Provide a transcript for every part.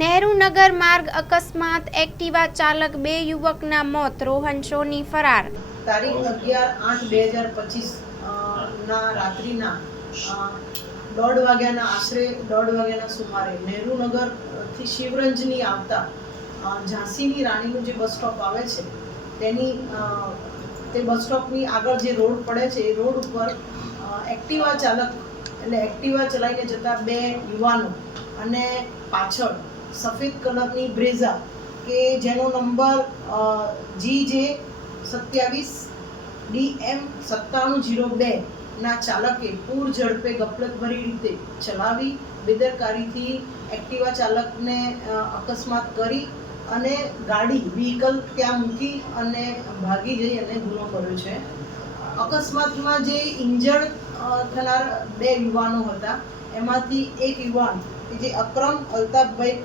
નહેરુનગર માર્ગ અકસ્માત, એક્ટિવા ચાલક, 2 યુવકના મોત, રોહન સોની ફરાર. તારીખ 11/8/2025 ના રાત્રિના આશરે 1:30 વાગ્યાના સુમારે નહેરુનગર થી શિવરંજની આવતા ઝાંસીની રાણીનું જે બસ સ્ટોપ આવે છે તે બસ સ્ટોપની આગળ જે રોડ પડે છે એ રોડ ઉપર એક્ટિવા ચાલક એટલે એક્ટિવા ચલાવીને જતા 2 યુવાનો અને પાછળ સફેદ કલરની બ્રેઝા કે જેનો નંબર GJ27DM9702 ના ચાલકે પૂર ઝડપે ગફલતભરી રીતે ચલાવી બેદરકારીથી એક્ટિવા ચાલકને અકસ્માત કરી અને વ્હીકલ ત્યાં મૂકી અને ભાગી જઈ અને ગુનો કર્યો છે. અકસ્માતમાં જે ઇન્જર્ડ થનાર 2 યુવાનો હતા એમાંથી એક યુવાન જે અકરમ અલ્તાફભાઈ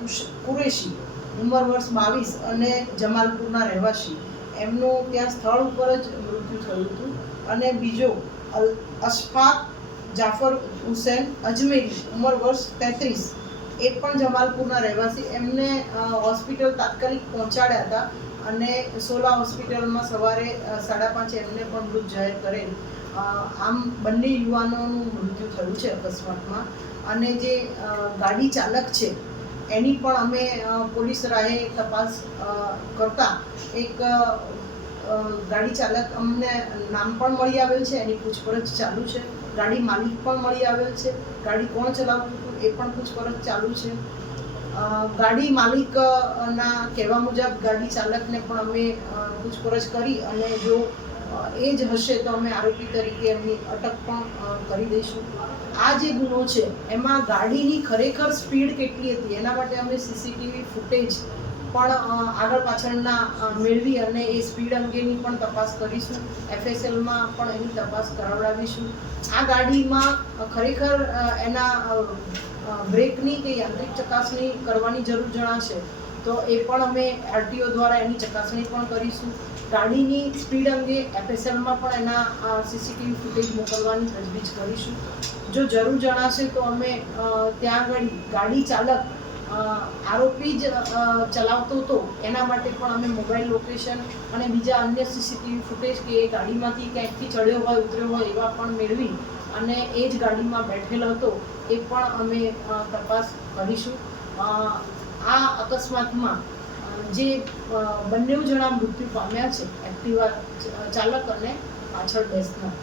કુરેશી ઉંમર વર્ષ 22 અને જમાલપુરના રહેવાસી એમનું ત્યાં સ્થળ ઉપર જ મૃત્યુ થયું હતું અને બીજો અશફાક જાફર હુસૈન અજમેરી ઉંમર વર્ષ 33 એ પણ જમાલપુરના રહેવાસી એમને હોસ્પિટલ તાત્કાલિક પહોંચાડ્યા હતા અને સોલા હોસ્પિટલમાં સવારે 5:30 એમને પણ મૃત જાહેર કરેલ. આમ બંને યુવાનોનું મૃત્યુ થયું છે અકસ્માતમાં. અને જે ગાડી ચાલક છે એની પણ અમે પોલીસ રાહે તપાસ કરતા એક ગાડી ચાલક અમને નામ પણ મળી આવેલ છે, એની પૂછપરછ ચાલુ છે. ગાડી માલિક પણ મળી આવેલ છે, ગાડી કોણ ચલાવતું હતું એ પણ પૂછપરછ ચાલુ છે. ગાડી માલિકના કહેવા મુજબ ગાડી ચાલકને પણ અમે પૂછપરછ કરી અને જો એ જ હશે તો અમે આરોપી તરીકે એમની અટક પણ કરી દઈશું. આ જે ગુનો છે એમાં ગાડીની ખરેખર સ્પીડ કેટલી હતી એના માટે અમે સીસીટીવી ફૂટેજ પણ આગળ પાછળના મેળવી અને એ સ્પીડ અંગેની પણ તપાસ કરીશું. FSLમાં પણ એની તપાસ કરાવડાવીશું. આ ગાડીમાં ખરેખર એના બ્રેકની કે યાંત્રિક ચકાસણી કરવાની જરૂર જણાશે તો એ પણ અમે RTO દ્વારા એની ચકાસણી પણ કરીશું. ગાડીની સ્પીડ અંગે FSLમાં પણ એના સીસીટીવી ફૂટેજ મોકલવાની તજવીજ કરીશું. જો જરૂર જણાશે તો અમે ત્યાં આગળ ગાડી ચાલક આરોપી જ ચલાવતો હતો એના માટે પણ અમે મોબાઈલ લોકેશન અને બીજા અન્ય સીસીટીવી ફૂટેજ કે એ ગાડીમાંથી ક્યાંકથી ચડ્યો હોય ઉતર્યો હોય એવા પણ મેળવી અને એ જ ગાડીમાં બેઠેલો હતો એ પણ અમે તપાસ કરીશું. આ અકસ્માતમાં જે બંને જણા મૃત્યુ પામ્યા છે એક્ટિવા ચાલક અને પાછળ બેસનાર,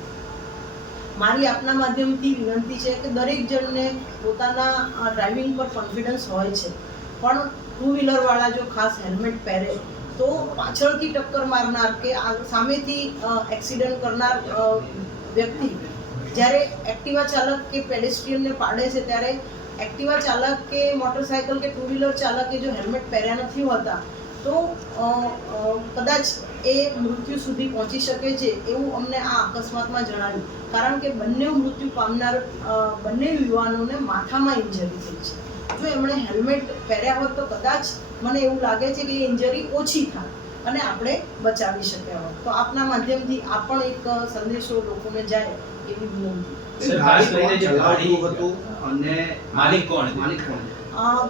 મારી આપના માધ્યમથી વિનંતી છે કે દરેક જણને પોતાના ડ્રાઇવિંગ પર કોન્ફિડન્સ હોય છે પણ 2-વ્હીલરવાળા જો ખાસ હેલ્મેટ પહેરે તો પાછળથી ટક્કર મારનાર કે સામેથી એક્સિડન્ટ કરનાર વ્યક્તિ જ્યારે એક્ટિવા ચાલક કે પેડેસ્ટ્રિયનને પાડે છે ત્યારે એક્ટિવા ચાલક કે મોટરસાયકલ કે 2-વ્હીલર ચાલકે જો હેલ્મેટ પહેર્યા નથી હોતા તો કદાચ એ મૃત્યુ સુધી પહોંચી શકે છે એવું અમને આ અકસ્માતમાં જણાવ્યું. કારણ કે બંને મૃત્યુ પામનાર બંને યુવાનોને માથામાં ઇન્જરી થઈ છે. જો એમણે હેલ્મેટ પહેર્યા હોત તો કદાચ મને એવું લાગે છે કે એ ઇન્જરી ઓછી થાય અને આપણે બચાવી શક્યા હોત. તો આપના માધ્યમથી આ પણ એક સંદેશો લોકોને જાય એવી વિનંતી.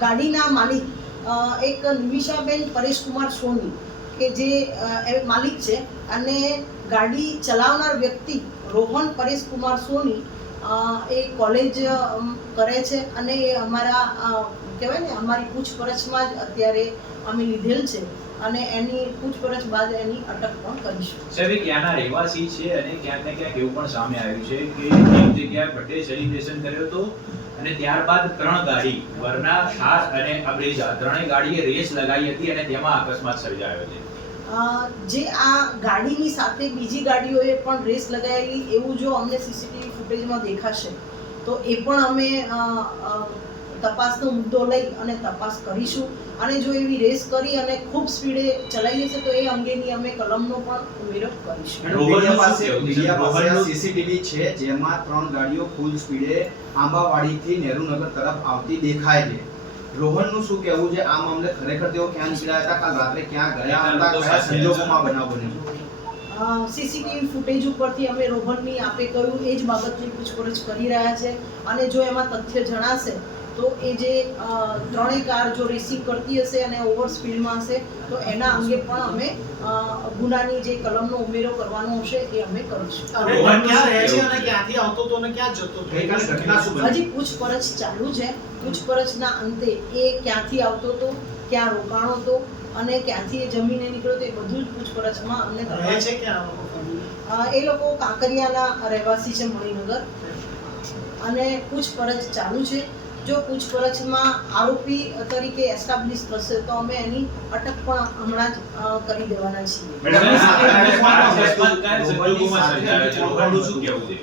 ગાડીના માલિક એક નિમિષાબેન પરેશકુમાર સોની કે જે માલિક છે અને ગાડી ચલાવનાર વ્યક્તિ રોહન પરેશકુમાર સોની એ કોલેજ કરે છે અને એ અમારા કહેવાય ને અમારી પૂછપરછમાં જ અત્યારે અમે લીધેલ છે અને એની પૂછપરછ બાદ એની અટક પણ કરીશું. સાહેબ ક્યાંના રહેવાસી છે અને ક્યાંક ને ક્યાંક એવું પણ સામે આવ્યું છે કે એક જગ્યાએ બર્થડે સેલિબ્રેશન કર્યો હતો અને ત્યારબાદ 3 ગાડી વરના, થાર અને બ્રેઝા ત્રણેય ગાડીએ રેસ લગાવી હતી અને તેમાં અકસ્માત સર્જાયો છે. જે આ ગાડીની સાથે બીજી ગાડીઓએ પણ રેસ લગાવેલી એવું જો અમને સીસીટીવી ફૂટેજમાં દેખાશે તો એ પણ અમે તપાસનો મુદ્દો લઈ અને તપાસ કરીશું. અને જો એવી રેસ કરી અને ખૂબ સ્પીડે ચલાવી હશે તો એ અંગેની અમે કલમનો પણ ઉમેરો કરીશું. સીસીટીવી છે જેમાં 3 ગાડીઓ ફૂલ સ્પીડે આંબાવાડીથી નહેરુનગર તરફ આવતી દેખાય છે. રોહનનું શું કહેવું છે આ મામલે? ખરેખર તેઓ ક્યાં નીકળ્યા હતા, કાલ રાત્રે ક્યાં ગયા હતા, કયા સંજોગોમાં બનાવ બન્યો? સીસીટીવી ફૂટેજ ઉપરથી અમે રોહનની આપે કહ્યું એ જ બાબતની પૂછપરછ કરી રહ્યા છે અને જો એમાં તથ્ય જણાશે તો એ જે ત્રણેય કાર જો રેસિંગ કરતી હશે અને ઓવર સ્પીડમાં હશે તો એના અંગે પણ અમે ગુનાની જે કલમનો ઉમેરો કરવાનો હશે એ અમે કરીશું. રોહન ક્યાં રહે છે અને ક્યાંથી આવતો હતો અને ક્યાં જતો હતો? ગઈકાલે ઘટના શું બની? હજી પૂછપરછ ચાલુ છે. પૂછપરછના અંતે એ ક્યાંથી આવતો હતો, ક્યાં રોકાણો હતો અને ક્યાંથી એ જમીને નીકળ્યો તો એ બધું જ પૂછપરછમાં અમને રહે છે ક્યાં? એ લોકો કાંકરિયાના રહેવાસી છે મણિનગર અને પૂછપરછ ચાલુ છે. જો પૂછપરછમાં આરોપી તરીકે એસ્ટાબ્લિશ થશે તો અમે એની અટક પણ હમણાં જ કરી દેવાના છીએ. રોહનનું શું કહેવું છે?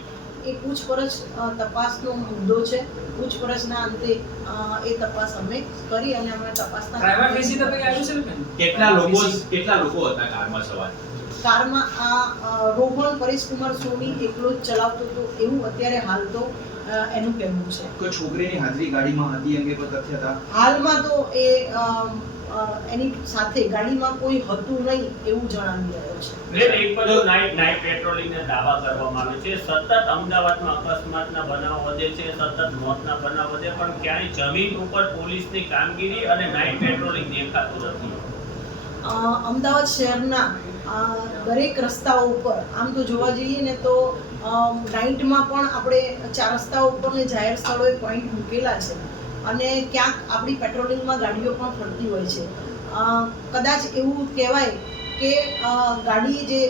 એ પૂછપરછ તપાસનો મુદ્દો છે. પૂછપરછના અંતે એ તપાસ અમે કરી અને અમે તપાસના કેટલા લોકો હતા કારમાં સવાર? કારમાં રોહન પરેશકુમાર સોની એકલો જ ચલાવતો હતો એવું અત્યારે હાલ તો એનું કહેવું છે. કોઈ છોકરીની હાજરી ગાડીમાં હતી અંગે કોઈ તથ્ય હતા? હાલમાં તો એ એની સાથે ગાડીમાં કોઈ હતું નહીં એવું જણાવી રહ્યો છે. એક બાજુ નાઇટ પેટ્રોલિંગના દાવા કરવામાં આવે છે, સતત અમદાવાદમાં અકસ્માતના બનાવ વધે છે, સતત મોતના બનાવ વધે, પણ ક્યાંય જમીન ઉપર પોલીસની કામગીરી અને નાઇટ પેટ્રોલિંગ દેખાતું નથી. અમદાવાદ શહેરના દરેક રસ્તાઓ ઉપર આમ તો જોવા જઈએ ને તો નાઇટમાં પણ આપણે 4 રસ્તાઓ ઉપર ને જાહેર સ્થળોએ પોઈન્ટ મૂકેલા છે અને ક્યાંક આપણી પેટ્રોલિંગમાં ગાડીઓ પણ ફરતી હોય છે. કદાચ એવું કહેવાય કે ગાડી જે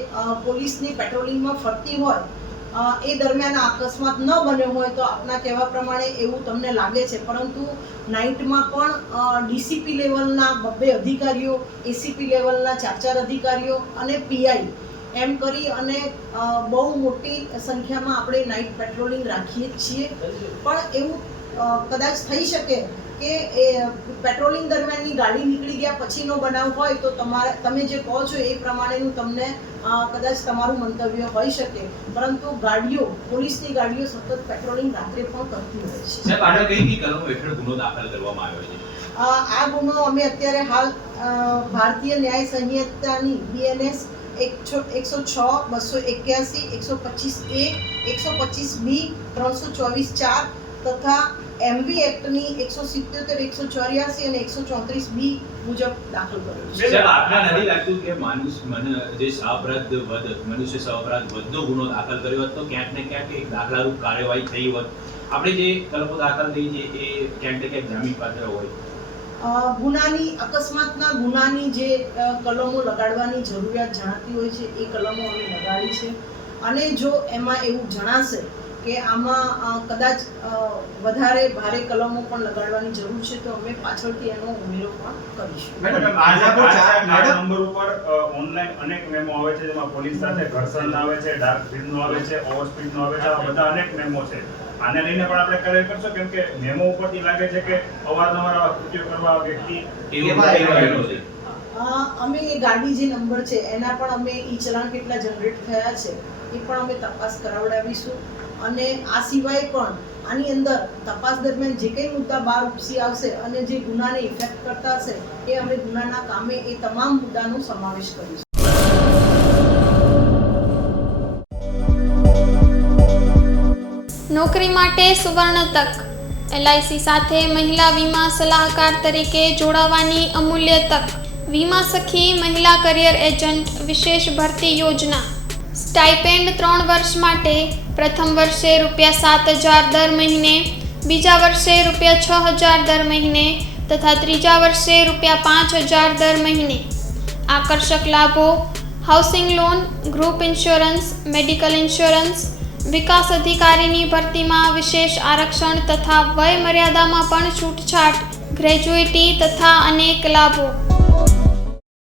પોલીસની પેટ્રોલિંગમાં ફરતી હોય એ દરમિયાન અકસ્માત ન બન્યો હોય તો આપના કહેવા પ્રમાણે એવું તમને લાગે છે, પરંતુ નાઇટમાં પણ ડીસીપી લેવલના 2 અધિકારીઓ, એસીપી લેવલના 4 અધિકારીઓ અને પીઆઈ એમ કરી અને બહુ મોટી સંખ્યામાં આપણે નાઇટ પેટ્રોલિંગ રાખીએ છીએ. પણ એવું કદાચ થઈ શકે કે એ પેટ્રોલિંગ દરમિયાનની ગાડી નીકળી ગયા પછીનો બનાવ હોય તો તમે જે કહો છો એ પ્રમાણેનું તમને કદાચ તમારું મંતવ્ય હોઈ શકે, પરંતુ પોલીસની ગાડીઓ સતત પેટ્રોલિંગ રાત્રે પણ કરતી હોય છે. સાહેબ, આગળ કઈ કલમો હેઠળ ગુનો દાખલ કરવામાં આવ્યો છે? આ ગુનો અમે અત્યારે હાલ ભારતીય ન્યાય સંહિતાની BNS 106, 281, 125A, 125B, 324(4) તથા MV એક્ટની 177, 184 અને 134B મુજબ દાખલ કર્યો છે. સાહેબ, આપને નથી લાગતું કે મનુષ્ય સહઅપરાધ વધનો ગુનો દાખલ કર્યો હોત તો ક્યાંક ને ક્યાંક એક દાખલારૂપ કાર્યવાહી થઈ હોત? આપણે જે કલમો દાખલ થઈ છે એ ક્યાંક ને ક્યાંક જામીન પાત્ર હોય? અકસ્માતના ગુનાની જે કલમો લગાડવાની જરૂરિયાત જણાતી હોય છે એ કલમો અમે લગાડી છે અને જો એમાં એવું જણાશે કે આમાં કદાચ વધારે ભારે કલમો પણ લગાડવાની જરૂર છે તો અમે પાછળથી એનો ઉમેરો પણ કરીશું. મેડમ, આ નંબર ઉપર ઓનલાઈન અનેક મેમો આવે છે જેમાં પોલીસ સાથે ઘર્ષણ આવે છે, ડાર્ક સ્પીડનો આવે છે, ઓવર સ્પીડનો આવે છે, આ બધા અનેક મેમો છે. આને લઈને પણ આપણે કલેર કરશો કેમ કે મેમો ઉપરથી લાગે છે કે અવારનવાર આવા કૃત્યો કરવા વ્યક્તિ અમે એ ગાડી જે નંબર છે એના પણ અમે ઈ ચલાણ કેટલા જનરેટ થયા છે એ પણ અમે તપાસ કરાવડાવીશું અને આ સિવાય પણ આની અંદર તપાસ દરમિયાન જે કંઈ મુદ્દા બહાર ઉપસી આવશે અને જે ગુનાને ઇફેક્ટ કરતા હશે એ અમે ગુનાના કામે એ તમામ મુદ્દાનો સમાવેશ કરીશું. નોકરી માટે સુવર્ણ તક. LIC સાથે મહિલા વીમા સલાહકાર તરીકે જોડાવાની અમૂલ્ય તક. વીમા સખી મહિલા કરિયર એજન્ટ વિશેષ ભરતી યોજના. સ્ટાઇપેન્ડ 3 વર્ષ માટે. પ્રથમ વર્ષે ₹7,000 દર મહિને, બીજા વર્ષે ₹6,000 દર મહિને તથા ત્રીજા વર્ષે ₹5,000 દર મહિને. આકર્ષક લાભો: housing loan, group insurance, medical insurance. વિકાસ અધિકારીની ભરતીમાં વિશેષ આરક્ષણ તથા વય મર્યાદામાં પણ છૂટછાટ, ગ્રેજ્યુઇટી તથા અનેક લાભો.